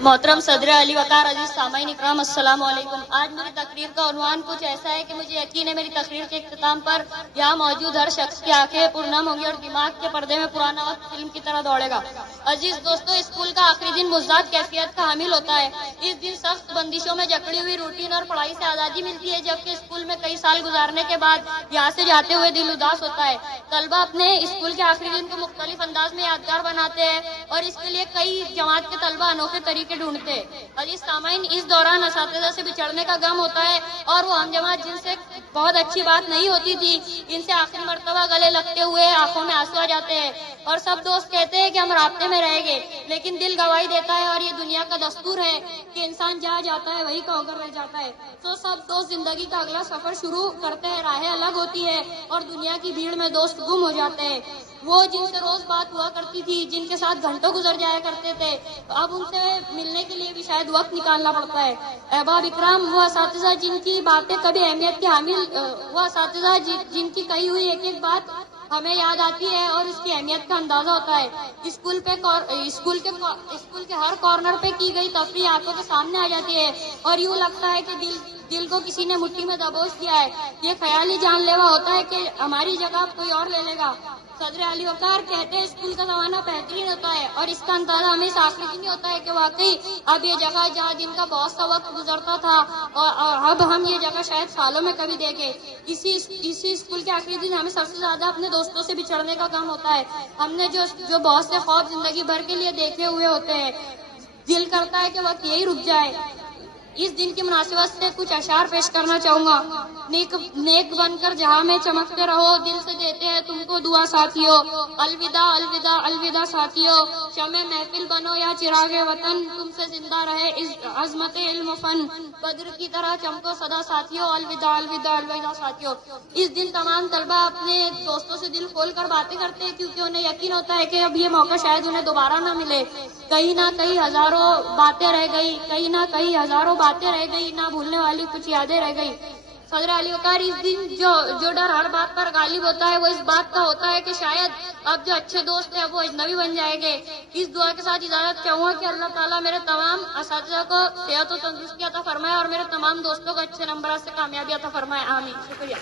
मोहतरम सदर अली वकार अजीज सामाईन इकराम अस्सलाम वालेकुम। आज मेरी तकरीर का उन्वान कुछ ऐसा है कि मुझे यकीन है मेरी तकरीर के इख्तिताम पर यहाँ मौजूद हर शख्स की आंखें पुरनम होंगी और दिमाग के पर्दे में पुराना वक्त फिल्म की तरह दौड़ेगा। अजीज दोस्तों, स्कूल का आखिरी दिन मुज़्ज़ात कैफियत का हामिल होता है। इस दिन सख्त बंदिशों में जकड़ी हुई रूटीन और पढ़ाई से आज़ादी मिलती है, जबकि स्कूल में कई साल गुजारने के बाद यहाँ से जाते हुए दिल उदास होता है। तलबा अपने स्कूल के आखिरी दिन को मुख्तलिफ अंदाज में यादगार बनाते हैं और इसके लिए कई जमात के तलबा अनोखे तरीके ढूंढते हैं। अजीज सामाईन, इस दौरान असातिज़ा से बिछड़ने का गम होता है और वो हम जमात जिनसे बहुत अच्छी बात नहीं होती थी, इनसे आखिरी मर्तबा गले लगते हुए आंखों में आंसू आ जाते हैं और सब दोस्त कहते हैं कि हम राब्ते में रहेंगे, लेकिन दिल गवाही देता है और ये दुनिया का दस्तूर है कि इंसान जहाँ जाता है वही का रह जाता है। तो सब दोस्त जिंदगी का अगला सफर शुरू करते हैं, राहें अलग होती है और दुनिया की भीड़ में दोस्त गुम हो जाते हैं। वो जिनसे रोज बात हुआ करती थी, जिनके साथ घंटों गुजर जाया करते थे, अब उनसे मिलने के लिए भी शायद वक्त निकालना पड़ता है। अहबाब इकराम, वो असातिज़ा जिनकी बातें कभी अहमियत की हामिल, वो असातिज़ा जिनकी कही हुई एक एक बात हमें याद आती है और उसकी अहमियत का अंदाजा होता है। स्कूल के हर कॉर्नर पे की गई तफरीह आंखों के सामने आ जाती है और यूँ लगता है कि दिल को किसी ने मुट्ठी में दबोच दिया है। ये ख्याल ही जानलेवा होता है कि हमारी जगह कोई और ले लेगा। सदर अली वकार कहते हैं स्कूल का जमाना बेहतरीन होता है और इसका अंदाजा हमें इस आखिरी दिन ही होता है कि वाकई अब ये जगह जहाँ दिन का बहुत सा वक्त गुजरता था और अब हम ये जगह शायद सालों में कभी देखें। इसी स्कूल के आखिरी दिन हमें सबसे ज्यादा अपने दोस्तों से बिछड़ने का गम होता है। हमने जो बहुत से ख्वाब जिंदगी भर के लिए देखे हुए होते हैं, दिल करता है कि वक्त यही रुक जाए। इस दिन की मुनासिबत से कुछ अशार पेश करना चाहूंगा। नेक बनकर जहां में चमकते रहो, दिल से देते हैं तुमको दुआ साथियों। अलविदा अलविदा अलविदा साथियों, शमे महफिल बनो या चिरागे वतन, तुमसे जिंदा रहे इस अजमत इल्म फन, बद्र की तरह चमको सदा साथियों। अलविदा अलविदा अलविदा साथियों। इस दिन तमाम तलबा अपने दोस्तों से दिल खोल कर बातें करते हैं, क्योंकि उन्हें यकीन होता है कि अब ये मौका शायद उन्हें दोबारा ना मिले। कहीं ना कहीं हजारों बातें रह गई, ना भूलने वाली कुछ यादें रह गई। सदर अली वकार, इस दिन जो डर हर बात पर गालिब होता है वो इस बात का होता है कि शायद अब जो अच्छे दोस्त हैं वो अजनबी बन जाएंगे। इस दुआ के साथ इजाजत चाहूंगा कि अल्लाह ताला मेरे तमाम असातिज़ा को सेहत और तंदुरुस्ती अता फरमाए और मेरे तमाम दोस्तों को अच्छे नंबर से कामयाबी अता फरमाए। आमीन। शुक्रिया।